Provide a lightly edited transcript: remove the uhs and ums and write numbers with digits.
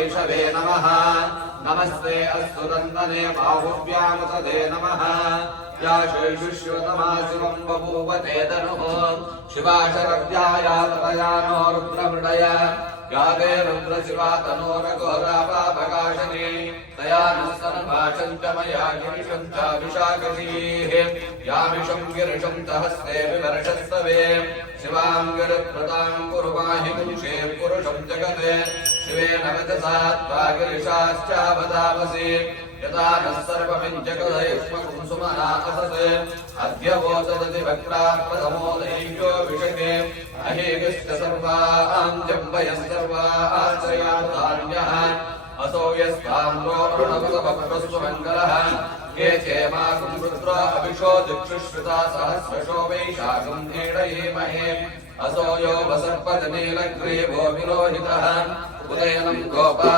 वैषवे नमः नमस्ते अस्तु नन्दने बाहुव्यामुतदे नमः या श्रीशुश्रुतमा शिवं बभूव ते तनुः शिवाशरव्याया ततया नो रुद्रमृडय या ते रुद्रशिवा तनोरघोरापापकाशने तया नस्तनभाषं च मया गिरिशं च विशाखसीः यामिषं गिरिशं च हस्ते विवर्षस्तवे शिवां गिरिप्रदां कुरु पाहि पुरुषे पुरुषं जगते शिवेन वचसा त्वा गिरिशाश्चावतामसि यदा नः सर्वमिञ्जगदयुष्मकुंसुमना असते अद्य वोचदति वक्रा प्रथमो दैव्यो विषके अहेगिश्च सर्वां जम्बयः सर्वाश्रयाधान्यः असो यस्ताम्रो मङ्गलः ये चेमाकुं रुद्रो अभिषो दिक्षुश्रुता सहस्रशो वैशाखं नीडयेमहे असो यो वसर्पजनीलग्रीवो विलोहितः उदयनं गोपा